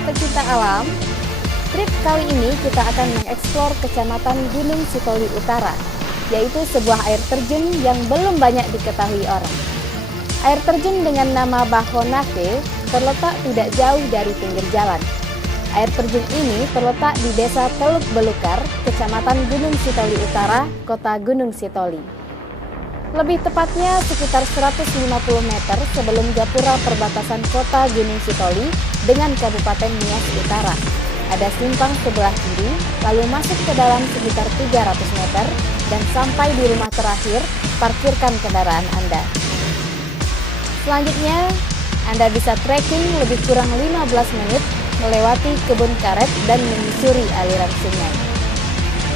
para pecinta alam, trip kali ini kita akan mengeksplor Kecamatan Gunung Sitoli Utara, yaitu sebuah air terjun yang belum banyak diketahui orang. Air terjun dengan nama Bahonake terletak tidak jauh dari pinggir jalan. Air terjun ini terletak di Desa Teluk Belukar, Kecamatan Gunung Sitoli Utara, Kota Gunung Sitoli. Lebih tepatnya sekitar 150 meter sebelum gapura perbatasan Kota Gunung Sitoli dengan Kabupaten Nias Utara. Ada simpang sebelah kiri, lalu masuk ke dalam sekitar 300 meter, dan sampai di rumah terakhir, parkirkan kendaraan Anda. Selanjutnya, Anda bisa trekking lebih kurang 15 menit, melewati kebun karet dan menyusuri aliran sungai.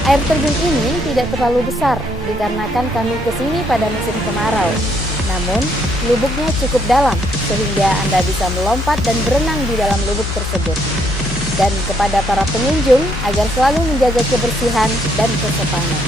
Air terjun ini tidak terlalu besar dikarenakan kami kesini pada musim kemarau. Namun, lubuknya cukup dalam sehingga Anda bisa melompat dan berenang di dalam lubuk tersebut. Dan kepada para pengunjung agar selalu menjaga kebersihan dan kesopanan.